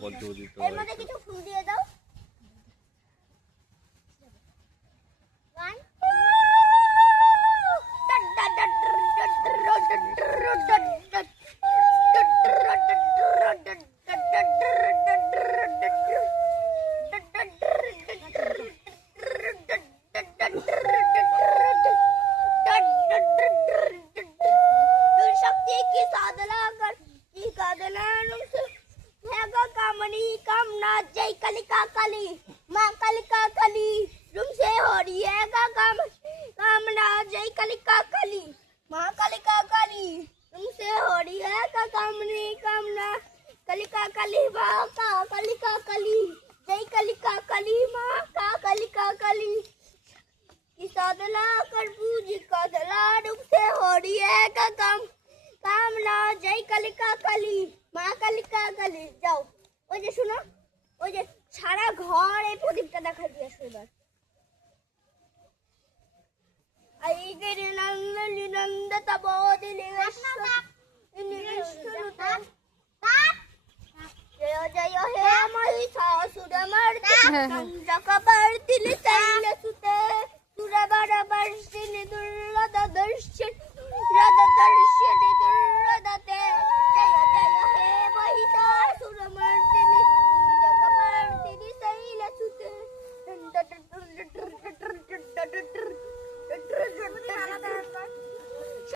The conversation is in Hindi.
পঞ্চবতী তো এর মধ্যে কিছু ফুল দিয়ে দাও। जय कलिका काली माँ कलिका काली तुमसे हो रही है कामना। जय कलिका काली माँ कलिका काली तुमसे हो रही है कामना। कलिका काली माँ का कलिका काली जय कलिका काली माँ का कलिका काली की साधना कर पूजी कादला तुमसे हो रही है कामना। जय कलिका काली माँ कलिका काली। जाओ ওই যে শুনো ওই যে সারা ঘর এই প্রদীপটা দেখা দিয়ে আসো এবার। আই গিরি নন্দলি নন্দতা বোদিলি জয় জয় হে মহিষাসুরমর্দিনী নন্দকবর্দিনী